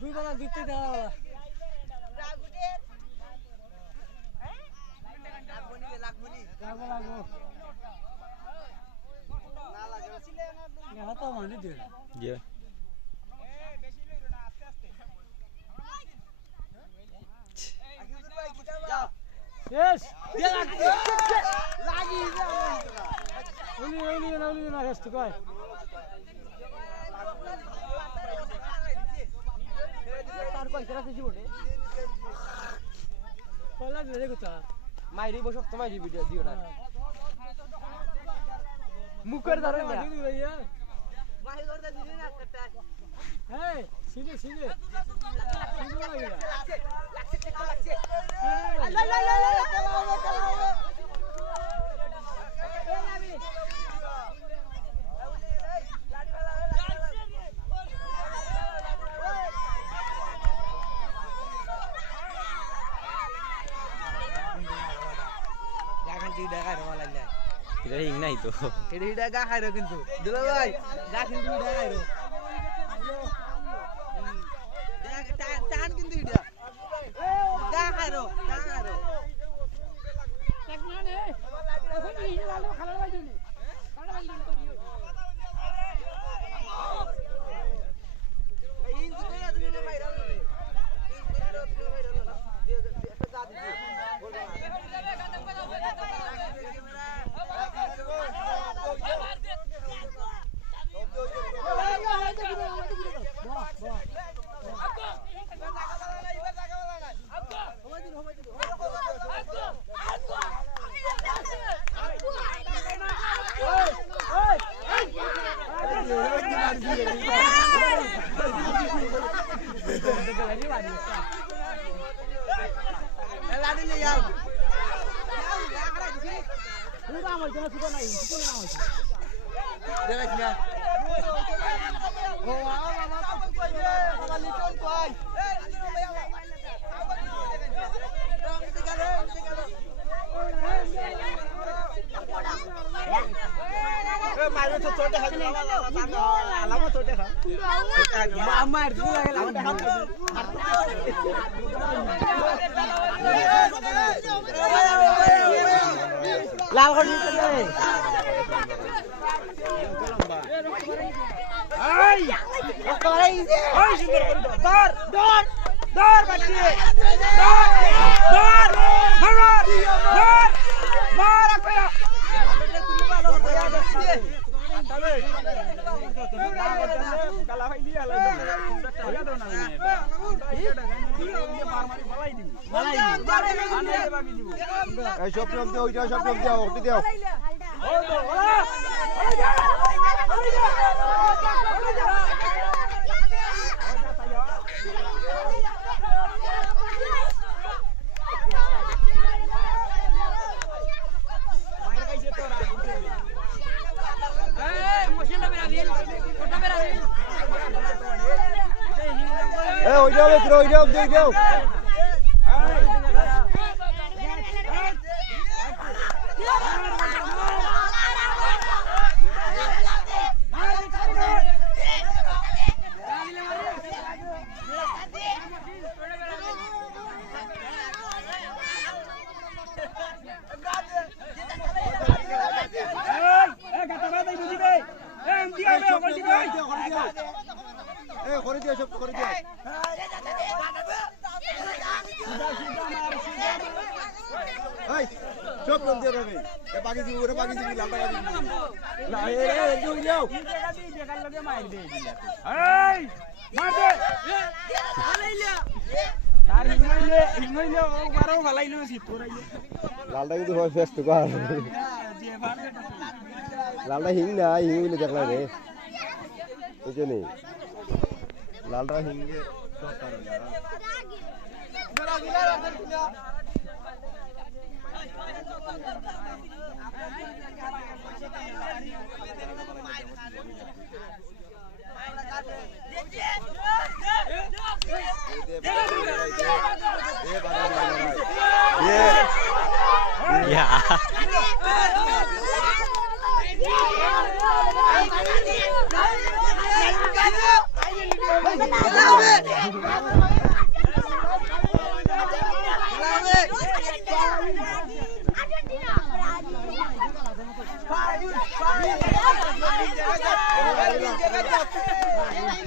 দুই বেলা দুধতে দেওয়া হাতা মানে দিয়ে শেষ লাগি ওলি না শেষ তো কয় তার কয় সেরা কিছু বলে কলা ধরে কথা মাইরি বসক তো মাইরি ভিডিও দিও না মুখের ধরে না দিদি ভাইয়া মাই করতে দিবি না কাটা এই সিধে সিধে সিধে লাগি লাগছে লাগছে এটা হিং নাই তো এটা গা খাইরো কিন্তু দুলা ভাই গা কিন্তু এটা খাইরো টান কিন্তু এটা গা খাইরো এক না নে এখন এই লালো খালা বাজু নি খালা বাজু তো দিও এই ইঞ্জি কইরা তুমি মাইরা নে ইঞ্জি কইরা তুমি মাইরা না একটা যা দিও বলবা লাল করে সব রকম দেও ওইটা সব রকম দেও ওটি দেও ওইটা দেও করে দিও সব করে দিও এই সব রকম দিয়ে রবে এ বাকি দিব ওরে বাকি দিবি লাল টাকা দিবি না এ দুই দাও টাকা দি দেখার লগে মাইর দে দিলা এই মার দে আলাইলা তার হিমাইলে ও মারো ভালাইলো সি তোরাইলে লালটা কিন্তু হয় ফেস্ট কর লালটা হিং না হিংলে দেখলা রে বুঝছো নি লালটা হিংগে দরকার না Yeah.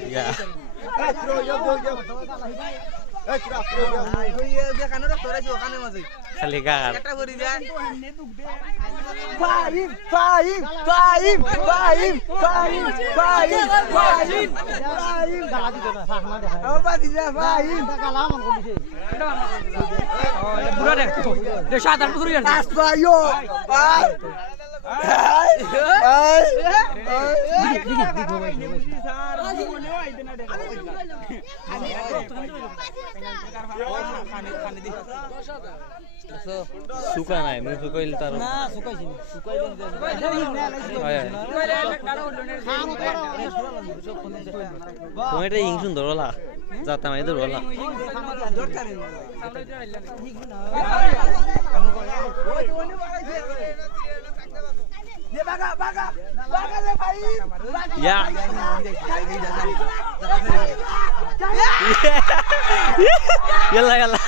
Ya. Kali kakak. Suka naik, mau suka il taruh. না শুকাইছি না শুকাইলে Kau itu ingsun dorola, jatah mana itu dorola. Ya. Yalla yalla.